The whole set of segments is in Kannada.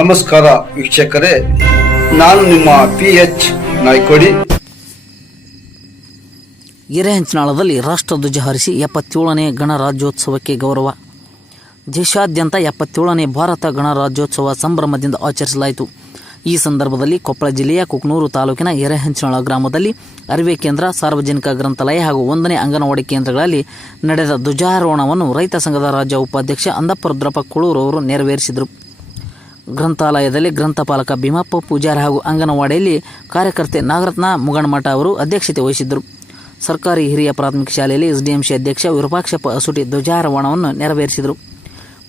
ನಮಸ್ಕಾರ ವೀಕ್ಷಕರೇ, ನಾನು ನಿಮ್ಮ ಪಿ ಎಚ್ ನಾಯ್ಕೋಡಿ. ಹಿರೇಹಂಚನಾಳದಲ್ಲಿ ರಾಷ್ಟ್ರಧ್ವಜ ಹಾರಿಸಿ ಎಪ್ಪತ್ತೇಳನೇ ಗಣರಾಜ್ಯೋತ್ಸವಕ್ಕೆ ಗೌರವ. ದೇಶಾದ್ಯಂತ ಎಪ್ಪತ್ತೇಳನೇ ಭಾರತ ಗಣರಾಜ್ಯೋತ್ಸವ ಸಂಭ್ರಮದಿಂದ ಆಚರಿಸಲಾಯಿತು. ಈ ಸಂದರ್ಭದಲ್ಲಿ ಕೊಪ್ಪಳ ಜಿಲ್ಲೆಯ ಕುಕ್ನೂರು ತಾಲೂಕಿನ ಎರೆಹಂಚನಾಳ ಗ್ರಾಮದಲ್ಲಿ ಅರಿವೆ ಕೇಂದ್ರ, ಸಾರ್ವಜನಿಕ ಗ್ರಂಥಾಲಯ ಹಾಗೂ ಒಂದನೇ ಅಂಗನವಾಡಿ ಕೇಂದ್ರಗಳಲ್ಲಿ ನಡೆದ ಧ್ವಜಾರೋಹಣವನ್ನು ರೈತ ಸಂಘದ ರಾಜ್ಯ ಉಪಾಧ್ಯಕ್ಷ ಅಂದಪ್ಪ ರುದ್ರಪ್ಪ ಕುಳೂರು ಅವರು ನೆರವೇರಿಸಿದರು. ಗ್ರಂಥಾಲಯದಲ್ಲಿ ಗ್ರಂಥಪಾಲಕ ಭೀಮಪ್ಪ ಪೂಜಾರಿ ಹಾಗೂ ಅಂಗನವಾಡಿಯಲ್ಲಿ ಕಾರ್ಯಕರ್ತೆ ನಾಗರತ್ನ ಮುಗಣಮಠ ಅವರು ಅಧ್ಯಕ್ಷತೆ ವಹಿಸಿದ್ದರು. ಸರ್ಕಾರಿ ಹಿರಿಯ ಪ್ರಾಥಮಿಕ ಶಾಲೆಯಲ್ಲಿ ಎಸ್ಡಿಎಂಸಿ ಅಧ್ಯಕ್ಷ ವಿರೂಪಾಕ್ಷಪ್ಪ ಅಸುಟಿ ಧ್ವಜಾರೋಹಣವನ್ನು ನೆರವೇರಿಸಿದರು.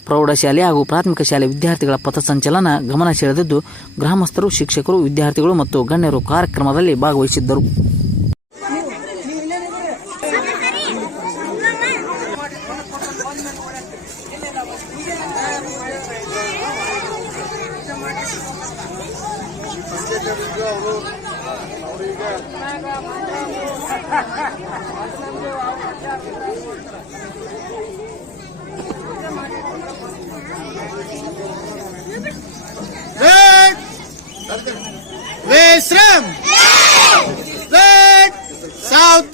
ಪ್ರೌಢಶಾಲೆ ಹಾಗೂ ಪ್ರಾಥಮಿಕ ಶಾಲೆ ವಿದ್ಯಾರ್ಥಿಗಳ ಪಥಸಂಚಲನ ಗಮನ ಸೆಳೆದಿದ್ದು, ಗ್ರಾಮಸ್ಥರು, ಶಿಕ್ಷಕರು, ವಿದ್ಯಾರ್ಥಿಗಳು ಮತ್ತು ಗಣ್ಯರು ಕಾರ್ಯಕ್ರಮದಲ್ಲಿ ಭಾಗವಹಿಸಿದ್ದರು. Red! Western! Red! South!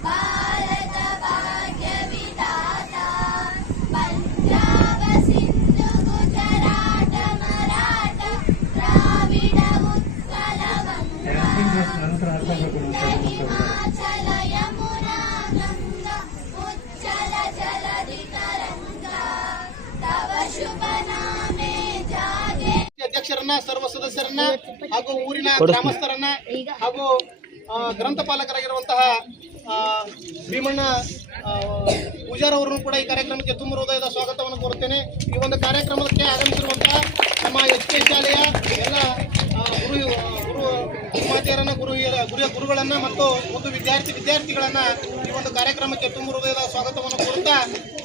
Punjab ಅಧ್ಯಕ್ಷರನ್ನ ಸರ್ವ ಸದಸ್ಯರನ್ನ ಹಾಗೂ ಊರಿನ ಗ್ರಾಮಸ್ಥರನ್ನ ಹಾಗೂ ಗ್ರಂಥಪಾಲಕರಾಗಿರುವಂತಹ ಭೀಮಣ್ಣ ಪೂಜಾರ್ ಅವರನ್ನು ಕೂಡ ಈ ಕಾರ್ಯಕ್ರಮಕ್ಕೆ ತುಂಬ ಹೃದಯದ ಸ್ವಾಗತವನ್ನು ಕೋರುತ್ತೇನೆ. ಈ ಒಂದು ಕಾರ್ಯಕ್ರಮಕ್ಕೆ ಆಗಮಿಸಿರುವಂತಹ ನಮ್ಮ ಎಚ್ ಕೆ ಶಾಲೆಯ ಎಲ್ಲ ಗುರು ಗುರು ಗುರುಮಾತೆಯರನ್ನ ಗುರು ಗುರಿಯ ಗುರು ಗುರುಗಳನ್ನ ಮತ್ತು ಒಂದು ವಿದ್ಯಾರ್ಥಿ ವಿದ್ಯಾರ್ಥಿಗಳನ್ನ ಈ ಒಂದು ಕಾರ್ಯಕ್ರಮಕ್ಕೆ ತುಂಬ ಹೃದಯದ ಸ್ವಾಗತವನ್ನು ಕೋರುತ್ತಾ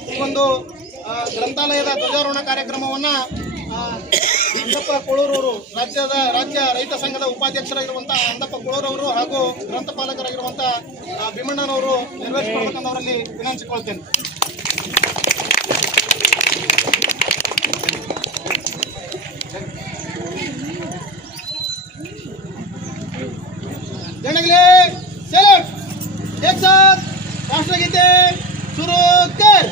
ಈ ಒಂದು ಗ್ರಂಥಾಲಯದ ಧ್ವಜಾರೋಹಣ ಕಾರ್ಯಕ್ರಮವನ್ನ ಅಂದಪ್ಪ ಕೋಳೂರವರು ರಾಜ್ಯದ ರಾಜ್ಯ ರೈತ ಸಂಘದ ಉಪಾಧ್ಯಕ್ಷರಾಗಿರುವಂತಹ ಅಂದಪ್ಪ ಕೋಳೂರವರು ಹಾಗೂ ಗ್ರಂಥಪಾಲಕರಾಗಿರುವಂತಹ ಆ, ಭೀಮಣ್ಣನವರು ನೆರವೇರಿಸಿಕೊಳ್ಬೇಕಂತ ಅವರಲ್ಲಿ ವಿನಂತಿಸಿಕೊಳ್ತೇನೆ ಜನಗಳೇ ಸೆಲೆಕ್ಟ್ एक साथ राष्ट्रगीते सुरू कर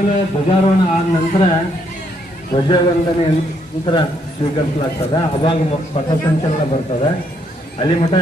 ಮೊದಲ ಧ್ವಜಾರೋಹಣ ಆದ ನಂತರ ಧ್ವಜವಂದನೆ ನಂತರ ಸ್ವೀಕರಿಸಲಾಗ್ತದೆ. ಅವಾಗ ಪಥಸಂಚಲನ ಬರ್ತದೆ. ಅಲ್ಲಿ ಮಠ